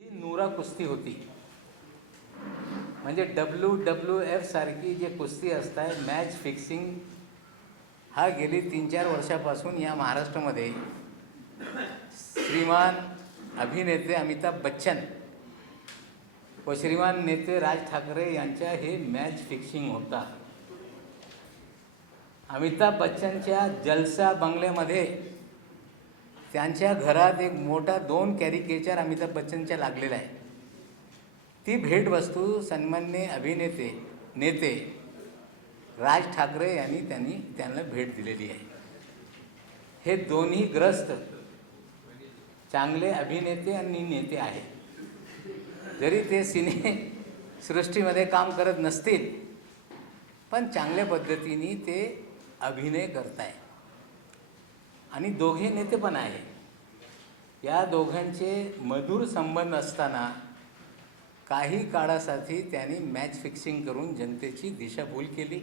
ही नुरा कुस्ती होती. म्हणजे WWF सारखी जे कुस्ती असतात मॅच फिक्सिंग हा गेली 3-4 वर्षापासून या महाराष्ट्रामध्ये श्रीमान अभिनेते अमिताभ बच्चन व श्रीमान नेते राज ठाकरे यांच्या हे मॅच फिक्सिंग होता. अमिताभ बच्चनच्या जलसा बंगल्यामध्ये त्यांच्या घरात एक मोठा 2 कॅरिकेचर अमिताभ बच्चनच्या लागलेला आहे. ती भेटवस्तू सन्माननीय अभिनेते नेते राज ठाकरे यांनी त्यांना भेट दिलेली आहे. हे दोन्ही ग्रस्त चांगले अभिनेते आणि नेते आहेत. जरी ते सिने सृष्टीमध्ये काम करत नसतील पण चांगल्या पद्धतीने ते अभिनय करत आहे आणि दोघे नेते पण आहे. या दोघांचे मधुर संबंध असताना काही काळासाठी त्यांनी मॅच फिक्सिंग करून जनतेची दिशाभूल केली.